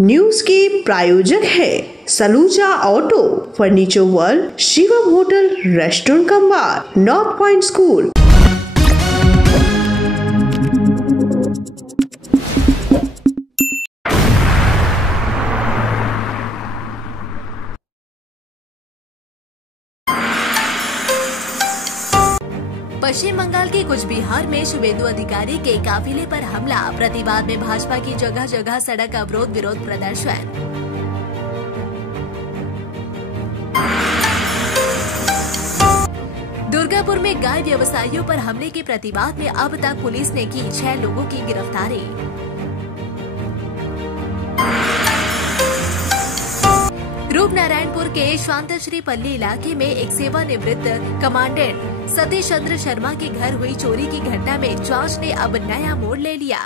News के प्रायोजक है Saluja auto, furniture world, Shivam hotel, restaurant cum bar, north point school. Paschim Bangal के कुछ बिहार में शुभेंदु अधिकारी के काफिले पर हमला, प्रतिवाद में भाजपा की जगह जगह सड़क अवरोध, विरोध प्रदर्शन। दुर्गापुर में गाय व्यवसायियों पर हमले के प्रतिवाद में अब तक पुलिस ने की 6 लोगों की गिरफ्तारी। रूपनारायणपुर के शांतश्री पल्ली इलाके में एक सेवानिवृत्त कमांडेंट सतीश चंद्र शर्मा के घर हुई चोरी की घटना में जांच ने अब नया मोड़ ले लिया।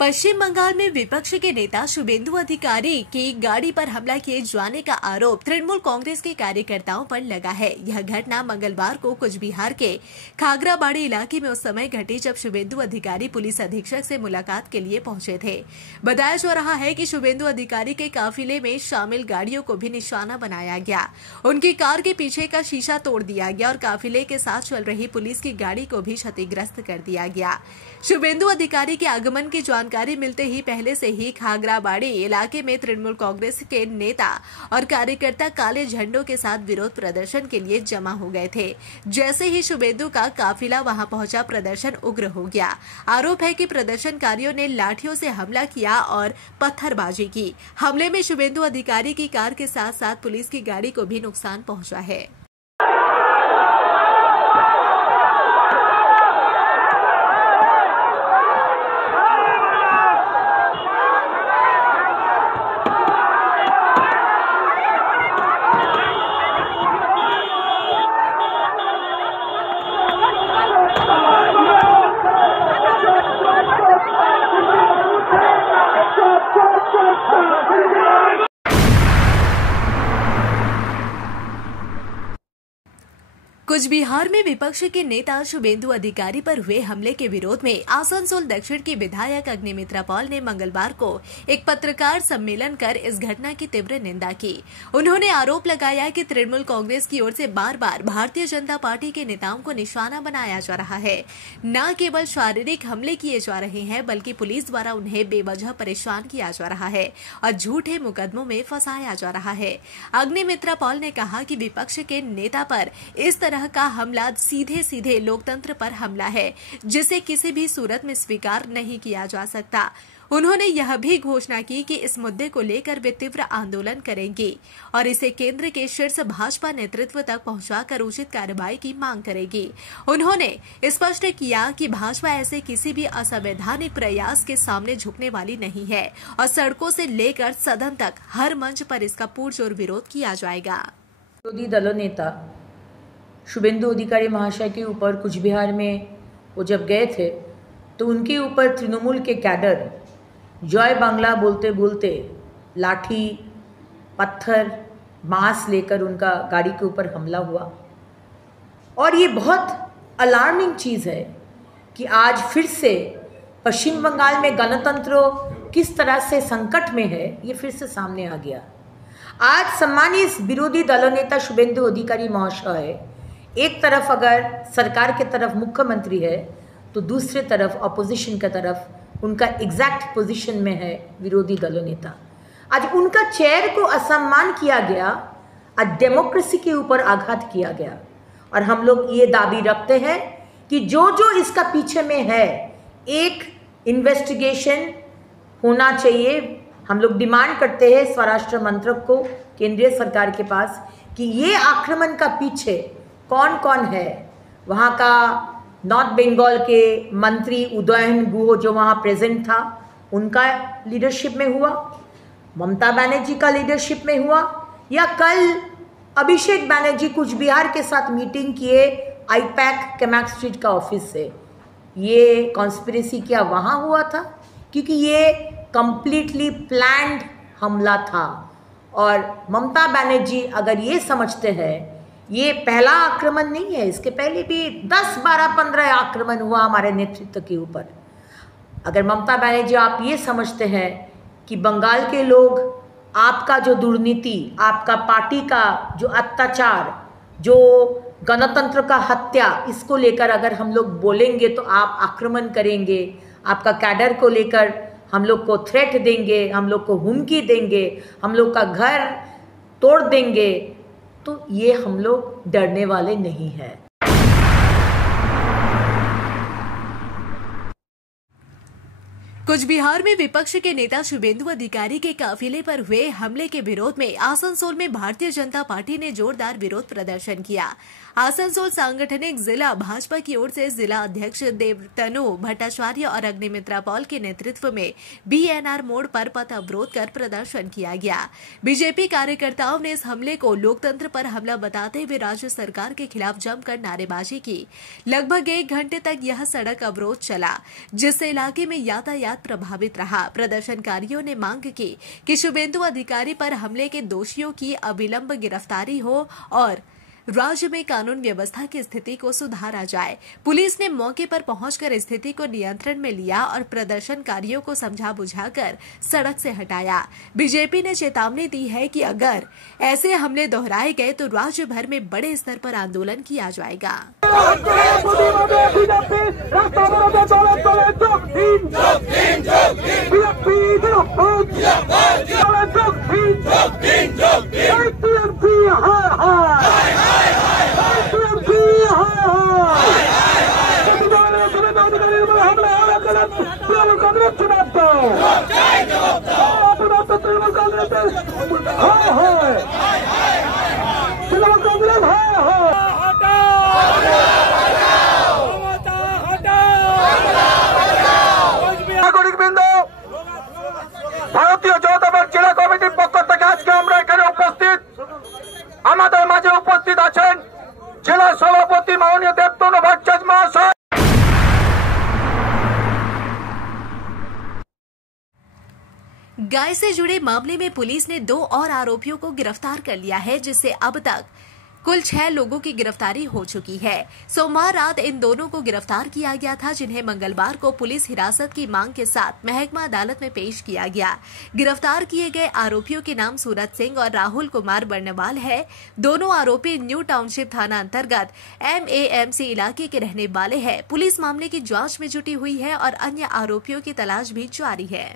पश्चिम बंगाल में विपक्ष के नेता शुभेंदु अधिकारी की गाड़ी पर हमला किए जाने का आरोप तृणमूल कांग्रेस के कार्यकर्ताओं पर लगा है। यह घटना मंगलवार को कुछ बिहार के खागराबाड़ी इलाके में उस समय घटी जब शुभेंदु अधिकारी पुलिस अधीक्षक से मुलाकात के लिए पहुंचे थे। बताया जा रहा है कि शुभेंदु अधिकारी के काफिले में शामिल गाड़ियों को भी निशाना बनाया गया। उनकी कार के पीछे का शीशा तोड़ दिया गया और काफिले के साथ चल रही पुलिस की गाड़ी को भी क्षतिग्रस्त कर दिया गया। शुभेंदु अधिकारी के आगमन की जानकारी मिलते ही पहले से ही खागराबाड़ी इलाके में तृणमूल कांग्रेस के नेता और कार्यकर्ता काले झंडों के साथ विरोध प्रदर्शन के लिए जमा हो गए थे। जैसे ही शुभेंदु का काफिला वहां पहुंचा, प्रदर्शन उग्र हो गया। आरोप है कि प्रदर्शनकारियों ने लाठियों से हमला किया और पत्थरबाजी की। हमले में शुभेंदु अधिकारी की कार के साथ साथ पुलिस की गाड़ी को भी नुकसान पहुंचा है। कुछ बिहार में विपक्ष के नेता शुभेंदु अधिकारी पर हुए हमले के विरोध में आसनसोल दक्षिण के विधायक अग्निमित्रा पॉल ने मंगलवार को एक पत्रकार सम्मेलन कर इस घटना की तीव्र निंदा की। उन्होंने आरोप लगाया कि तृणमूल कांग्रेस की ओर से बार बार भारतीय जनता पार्टी के नेताओं को निशाना बनाया जा रहा है। न केवल शारीरिक हमले किए जा रहे हैं, बल्कि पुलिस द्वारा उन्हें बेवजह परेशान किया जा रहा है और झूठे मुकदमों में फंसाया जा रहा है। अग्निमित्रा पॉल ने कहा कि विपक्ष के नेता पर इस तरह का हमला सीधे सीधे लोकतंत्र पर हमला है, जिसे किसी भी सूरत में स्वीकार नहीं किया जा सकता। उन्होंने यह भी घोषणा की कि इस मुद्दे को लेकर वे तीव्र आंदोलन करेंगी और इसे केंद्र के शीर्ष भाजपा नेतृत्व तक पहुंचाकर उचित कार्रवाई की मांग करेगी। उन्होंने स्पष्ट किया कि भाजपा ऐसे किसी भी असंवैधानिक प्रयास के सामने झुकने वाली नहीं है और सड़कों से लेकर सदन तक हर मंच पर इसका पुरजोर विरोध किया जाएगा। विरोधी दलों नेता शुभेंदु अधिकारी महाशय के ऊपर कुछ बिहार में वो जब गए थे तो उनके ऊपर तृणमूल के कैडर जय बांग्ला बोलते बोलते लाठी, पत्थर, बांस लेकर उनका गाड़ी के ऊपर हमला हुआ। और ये बहुत अलार्मिंग चीज़ है कि आज फिर से पश्चिम बंगाल में गणतंत्र किस तरह से संकट में है, ये फिर से सामने आ गया। आज सम्मानित विरोधी दलों नेता शुभेंदु अधिकारी महाशय एक तरफ अगर सरकार के तरफ मुख्यमंत्री है तो दूसरे तरफ अपोजिशन की तरफ उनका एग्जैक्ट पोजीशन में है विरोधी दलों नेता। आज उनका चेयर को असम्मान किया गया, आज डेमोक्रेसी के ऊपर आघात किया गया। और हम लोग ये दावी रखते हैं कि जो जो इसका पीछे में है एक इन्वेस्टिगेशन होना चाहिए। हम लोग डिमांड करते हैं स्वराष्ट्र मंत्रक को, केंद्रीय सरकार के पास, कि ये आक्रमण का पीछे कौन कौन है। वहाँ का नॉर्थ बंगाल के मंत्री उदयन गुह जो वहाँ प्रेजेंट था, उनका लीडरशिप में हुआ, ममता बनर्जी का लीडरशिप में हुआ, या कल अभिषेक बनर्जी कुछ बिहार के साथ मीटिंग किए आईपैक कैमैक स्ट्रीट का ऑफिस से, ये कॉन्स्पिरेसी क्या वहाँ हुआ था? क्योंकि ये कंप्लीटली प्लान्ड हमला था। और ममता बनर्जी अगर ये समझते हैं ये पहला आक्रमण नहीं है, इसके पहले भी 10, 12, 15 आक्रमण हुआ हमारे नेतृत्व के ऊपर। अगर ममता बनर्जी आप ये समझते हैं कि बंगाल के लोग आपका जो दुर्नीति, आपका पार्टी का जो अत्याचार, जो गणतंत्र का हत्या, इसको लेकर अगर हम लोग बोलेंगे तो आप आक्रमण करेंगे, आपका कैडर को लेकर हम लोग को थ्रेट देंगे, हम लोग को हुमकी देंगे, हम लोग का घर तोड़ देंगे, तो ये हम लोग डरने वाले नहीं हैं। कुछ बिहार में विपक्ष के नेता शुभेंदु अधिकारी के काफिले पर हुए हमले के विरोध में आसनसोल में भारतीय जनता पार्टी ने जोरदार विरोध प्रदर्शन किया। आसनसोल सांगठनिक जिला भाजपा की ओर से जिला अध्यक्ष देवतनु भट्टाचार्य और अग्निमित्रा पॉल के नेतृत्व में बीएनआर मोड़ पर पथ अवरोध कर प्रदर्शन किया गया। बीजेपी कार्यकर्ताओं ने इस हमले को लोकतंत्र पर हमला बताते हुए राज्य सरकार के खिलाफ जमकर नारेबाजी की। लगभग 1 घंटे तक यह सड़क अवरोध चला, जिससे इलाके में यातायात प्रभावित रहा। प्रदर्शनकारियों ने मांग की कि शुभेंदु अधिकारी पर हमले के दोषियों की अविलंब गिरफ्तारी हो और राज्य में कानून व्यवस्था की स्थिति को सुधारा जाए। पुलिस ने मौके पर पहुंचकर स्थिति को नियंत्रण में लिया और प्रदर्शनकारियों को समझा बुझाकर सड़क से हटाया। बीजेपी ने चेतावनी दी है कि अगर ऐसे हमले दोहराए गए तो राज्य भर में बड़े स्तर पर आंदोलन किया जाएगा। ভারতীয় জনতা পার্টি জেলা কমিটির পক্ষ থেকে আজকে আমরা এখানে উপস্থিত। আমাদের মাঝে উপস্থিত আছেন জেলা সভাপতি মাননীয় দেবতনু ভট্টাচার্য মহাশয়। गाय से जुड़े मामले में पुलिस ने 2 और आरोपियों को गिरफ्तार कर लिया है, जिससे अब तक कुल 6 लोगों की गिरफ्तारी हो चुकी है। सोमवार रात इन दोनों को गिरफ्तार किया गया था, जिन्हें मंगलवार को पुलिस हिरासत की मांग के साथ महकमा अदालत में पेश किया गया। गिरफ्तार किए गए आरोपियों के नाम सूरज सिंह और राहुल कुमार बर्नवाल है। दोनों आरोपी न्यू टाउनशिप थाना अंतर्गत MAMC इलाके के रहने वाले हैं। पुलिस मामले की जांच में जुटी हुई है और अन्य आरोपियों की तलाश भी जारी है।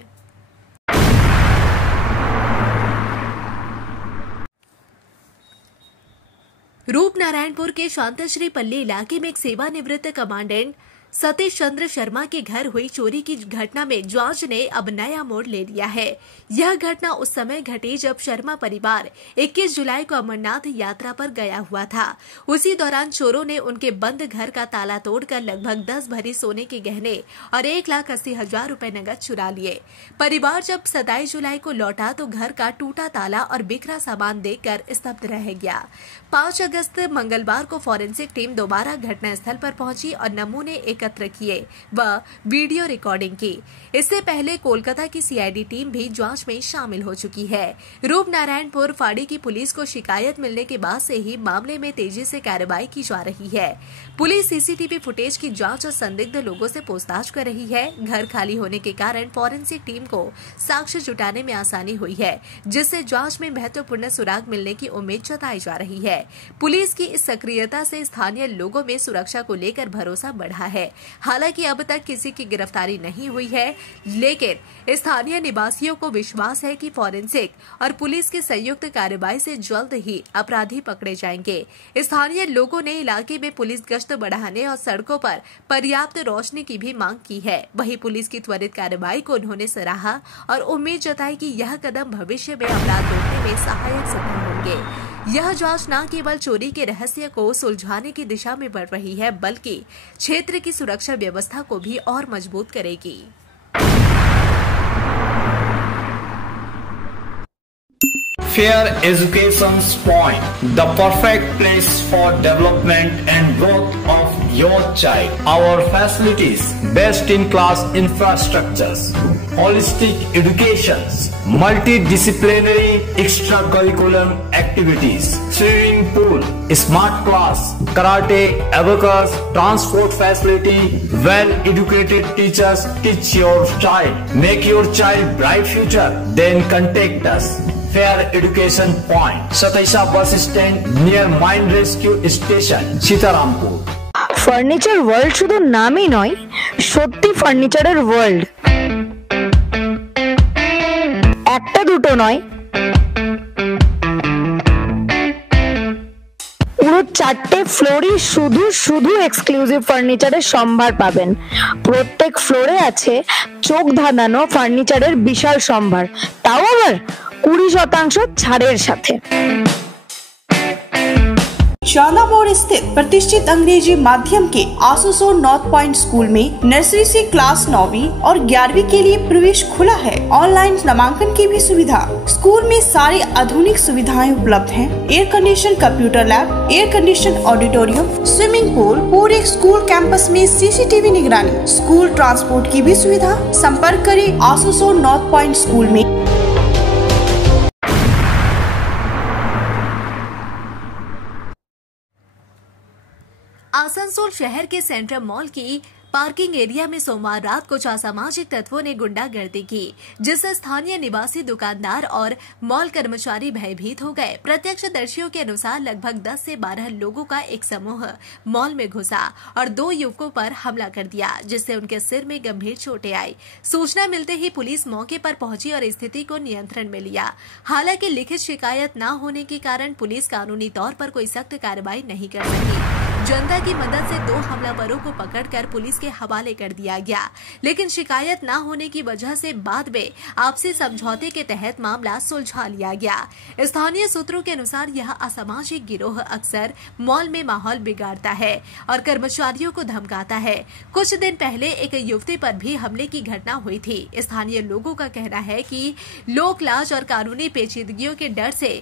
रूपनारायणपुर के शांतश्री पल्ली इलाके में एक सेवानिवृत्त कमांडेंट सतीश चंद्र शर्मा के घर हुई चोरी की घटना में जांच ने अब नया मोड़ ले लिया है। यह घटना उस समय घटी जब शर्मा परिवार 21 जुलाई को अमरनाथ यात्रा पर गया हुआ था। उसी दौरान चोरों ने उनके बंद घर का ताला तोड़कर लगभग 10 भरी सोने के गहने और 1,80,000 रुपए नकद चुरा लिए। परिवार जब 27 जुलाई को लौटा तो घर का टूटा ताला और बिखरा सामान देखकर स्तब्ध रह गया। 5 अगस्त मंगलवार को फॉरेंसिक टीम दोबारा घटनास्थल पर पहुंची और नमूने एकत्र किए व वीडियो रिकॉर्डिंग की। इससे पहले कोलकाता की CID टीम भी जांच में शामिल हो चुकी है। रूपनारायणपुर फाड़ी की पुलिस को शिकायत मिलने के बाद से ही मामले में तेजी से कार्रवाई की जा रही है। पुलिस CCTV फुटेज की जांच और संदिग्ध लोगों से पूछताछ कर रही है। घर खाली होने के कारण फॉरेंसिक टीम को साक्ष्य जुटाने में आसानी हुई है, जिससे जांच में महत्वपूर्ण सुराग मिलने की उम्मीद जताई जा रही है। पुलिस की इस सक्रियता से स्थानीय लोगों में सुरक्षा को लेकर भरोसा बढ़ा है। हालांकि अब तक किसी की गिरफ्तारी नहीं हुई है, लेकिन स्थानीय निवासियों को विश्वास है कि फॉरेंसिक और पुलिस की संयुक्त कार्रवाई से जल्द ही अपराधी पकड़े जाएंगे। स्थानीय लोगों ने इलाके में पुलिस गश्त बढ़ाने और सड़कों पर पर्याप्त रोशनी की भी मांग की है। वहीं पुलिस की त्वरित कार्रवाई को उन्होंने सराहा और उम्मीद जताई कि यह कदम भविष्य में अपराध रोकने में सहायक सिद्ध होंगे। यह जांच न केवल चोरी के रहस्य को सुलझाने की दिशा में बढ़ रही है, बल्कि क्षेत्र की सुरक्षा व्यवस्था को भी और मजबूत करेगी। Fair Education's Point, the perfect place for development and growth of your child. Our facilities, best in class infrastructures, holistic educations, multidisciplinary extracurricular activities, swimming pool, smart class, karate, abacus, transport facility, well-educated teachers teach your child. Make your child bright future. Then contact us. Fair Education Point, Sataisha Bus Stand near Mine Rescue Station, Sitarampur. Furniture world শুধু নামই নয়, সত্যি ফার্নিচারের world. একটা দুটো নয়, পুরো 4টে ফ্লোরই শুধু শুধু এক্সক্লুসিভ ফার্নিচারের সম্ভার পাবেন। প্রত্যেক ফ্লোরে আছে চোখ ধাঁধানো ফার্নিচারের বিশাল সম্ভার, তাও আবার 20% ছাড়ের সাথে। शाला मोड़ स्थित प्रतिष्ठित अंग्रेजी माध्यम के आसुसोर नॉर्थ पॉइंट स्कूल में नर्सरी से क्लास 9वीं और 11वीं के लिए प्रवेश खुला है। ऑनलाइन नामांकन की भी सुविधा। स्कूल में सारी आधुनिक सुविधाएं उपलब्ध हैं। Air condition computer lab, air condition auditorium, swimming pool, पूरे स्कूल कैंपस में सीसीटीवी निगरानी, स्कूल ट्रांसपोर्ट की भी सुविधा। संपर्क करें आसुसोर नॉर्थ पॉइंट स्कूल में। आसनसोल शहर के सेंट्रल मॉल की पार्किंग एरिया में सोमवार रात कुछ असामाजिक तत्वों ने गुंडागर्दी की, जिससे स्थानीय निवासी दुकानदार और मॉल कर्मचारी भयभीत हो गए। प्रत्यक्षदर्शियों के अनुसार लगभग 10 से 12 लोगों का एक समूह मॉल में घुसा और 2 युवकों पर हमला कर दिया, जिससे उनके सिर में गंभीर चोटें आई। सूचना मिलते ही पुलिस मौके पर पहुंची और स्थिति को नियंत्रण में लिया। हालांकि लिखित शिकायत न होने के कारण पुलिस कानूनी तौर पर कोई सख्त कार्रवाई नहीं कर सकी। जनता की मदद से 2 हमलावरों को पकड़कर पुलिस के हवाले कर दिया गया, लेकिन शिकायत न होने की वजह से बाद में आपसी समझौते के तहत मामला सुलझा लिया गया। स्थानीय सूत्रों के अनुसार यह असामाजिक गिरोह अक्सर मॉल में माहौल बिगाड़ता है और कर्मचारियों को धमकाता है। कुछ दिन पहले एक युवती पर भी हमले की घटना हुई थी। स्थानीय लोगों का कहना है कि लोक लाज और कानूनी पेचीदगियों के डर से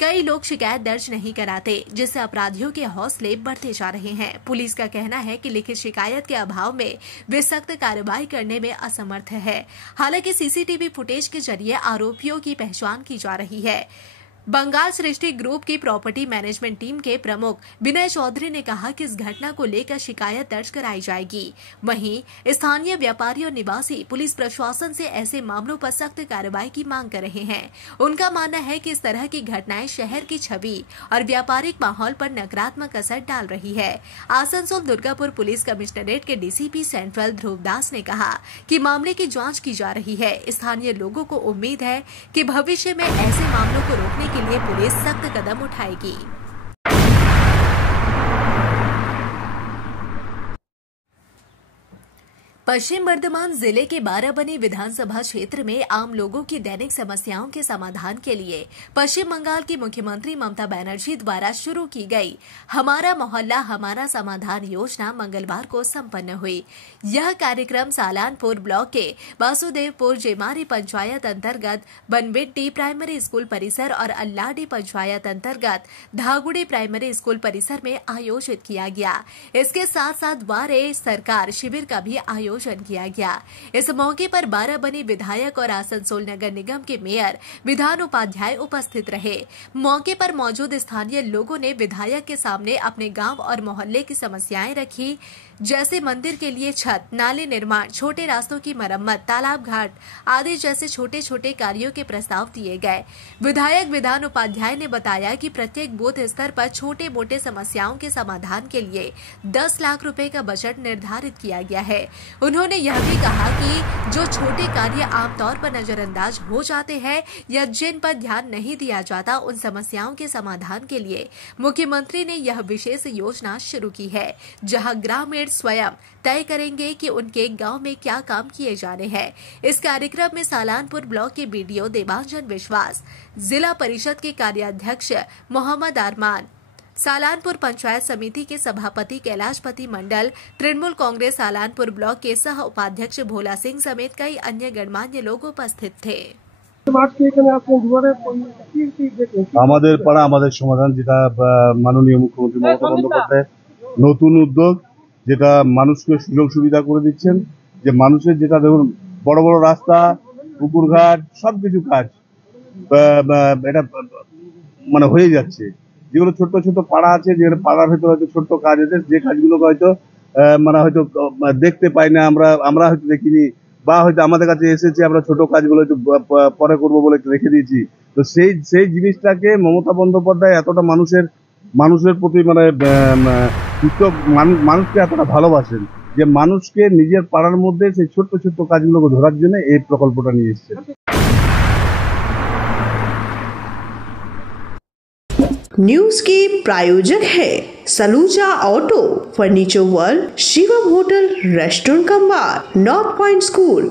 कई लोग शिकायत दर्ज नहीं कराते, जिससे अपराधियों के हौसले बढ़ते जा रहे हैं। पुलिस का कहना है कि लिखित शिकायत के अभाव में वे सख्त कार्रवाई करने में असमर्थ है। हालांकि सीसीटीवी फुटेज के जरिए आरोपियों की पहचान की जा रही है। बंगाल सृष्टि ग्रुप की प्रॉपर्टी मैनेजमेंट टीम के प्रमुख विनय चौधरी ने कहा कि इस घटना को लेकर शिकायत दर्ज कराई जाएगी। वहीं स्थानीय व्यापारी और निवासी पुलिस प्रशासन से ऐसे मामलों पर सख्त कार्रवाई की मांग कर रहे हैं। उनका मानना है कि इस तरह की घटनाएं शहर की छवि और व्यापारिक माहौल पर नकारात्मक असर डाल रही है। आसनसोल दुर्गापुर पुलिस कमिश्नरेट के डीसीपी सेंट्रल ध्रुव दास ने कहा कि मामले की जाँच की जा रही है। स्थानीय लोगों को उम्मीद है कि भविष्य में ऐसे मामलों को रोकने के लिए पुलिस सख्त कदम उठाएगी। पश्चिम बर्धमान जिले के बाराबनी विधानसभा क्षेत्र में आम लोगों की दैनिक समस्याओं के समाधान के लिए पश्चिम बंगाल की मुख्यमंत्री ममता बनर्जी द्वारा शुरू की गई हमारा मोहल्ला हमारा समाधान योजना मंगलवार को संपन्न हुई। यह कार्यक्रम सालानपुर ब्लॉक के वासुदेवपुर जेमारी पंचायत अंतर्गत बनवेट्टी प्राइमरी स्कूल परिसर और अल्लाडी पंचायत अंतर्गत धागुड़ी प्राइमरी स्कूल परिसर में आयोजित किया गया। इसके साथ साथ वारे सरकार शिविर का भी आयोजन किया गया। इस मौके पर बाराबनी विधायक और आसनसोल नगर निगम के मेयर विधान उपाध्याय उपस्थित रहे। मौके पर मौजूद स्थानीय लोगों ने विधायक के सामने अपने गांव और मोहल्ले की समस्याएं रखी, जैसे मंदिर के लिए छत, नाले निर्माण, छोटे रास्तों की मरम्मत, तालाब घाट आदि जैसे छोटे छोटे कार्यों के प्रस्ताव दिए गए। विधायक विधान उपाध्याय ने बताया कि प्रत्येक बूथ स्तर पर छोटे मोटे समस्याओं के समाधान के लिए 10 लाख रुपए का बजट निर्धारित किया गया है। उन्होंने यह भी कहा कि जो छोटे कार्य आमतौर पर नजरअंदाज हो जाते हैं या जिन पर ध्यान नहीं दिया जाता, उन समस्याओं के समाधान के लिए मुख्यमंत्री ने यह विशेष योजना शुरू की है, जहां ग्रामीण स्वयं तय करेंगे कि उनके गांव में क्या काम किए जाने हैं। इस कार्यक्रम में सालानपुर ब्लॉक के बीडीओ देवांजन विश्वास, जिला परिषद के कार्याध्यक्ष मोहम्मद अरमान, सालानपुर पंचायत समिति के सभापति कैलाशपति मंडल, तृणमूल कांग्रेस सालानपुर ब्लॉक के सह उपाध्यक्ष भोला सिंह समेत कई अन्य गणमान्य लोग उपस्थित थे। আমাদের পাড়া আমাদের সমাধান, যেটা মাননীয় মুখ্যমন্ত্রী মমতা বন্দ্যোপাধ্যায় নতুন উদ্যোগ, যেটা মানুষকে সুযোগ সুবিধা করে দিচ্ছেন, যে মানুষের যেটা ধরুন বড় বড় রাস্তা, পুকুরঘাট সব কিছু কাজ এটা মানে হয়ে যাচ্ছে। যেগুলো ছোট ছোট পাড়া আছে, যেগুলো পাড়ার ভেতরে হয়তো ছোট্ট কাজ আছে, যে কাজগুলোকে হয়তো মানে হয়তো দেখতে পাই না, আমরা হয়তো দেখিনি, বা হয়তো আমাদের কাছে এসেছে, আমরা ছোট কাজগুলো একটু পরে করবো বলে একটু রেখে দিয়েছি। তো সেই জিনিসটাকে মমতা বন্দ্যোপাধ্যায় এতটা মানুষের প্রতি মানে মানুষকে এতটা ভালোবাসেন যে মানুষকে নিজের পাড়ার মধ্যে সেই ছোট্ট ছোট্ট কাজগুলোকে ধরার জন্য এই প্রকল্পটা নিয়ে এসেছেন। न्यूज के प्रायोजक है Saluja auto, furniture world, Shivam hotel, restaurant cum bar, north point school.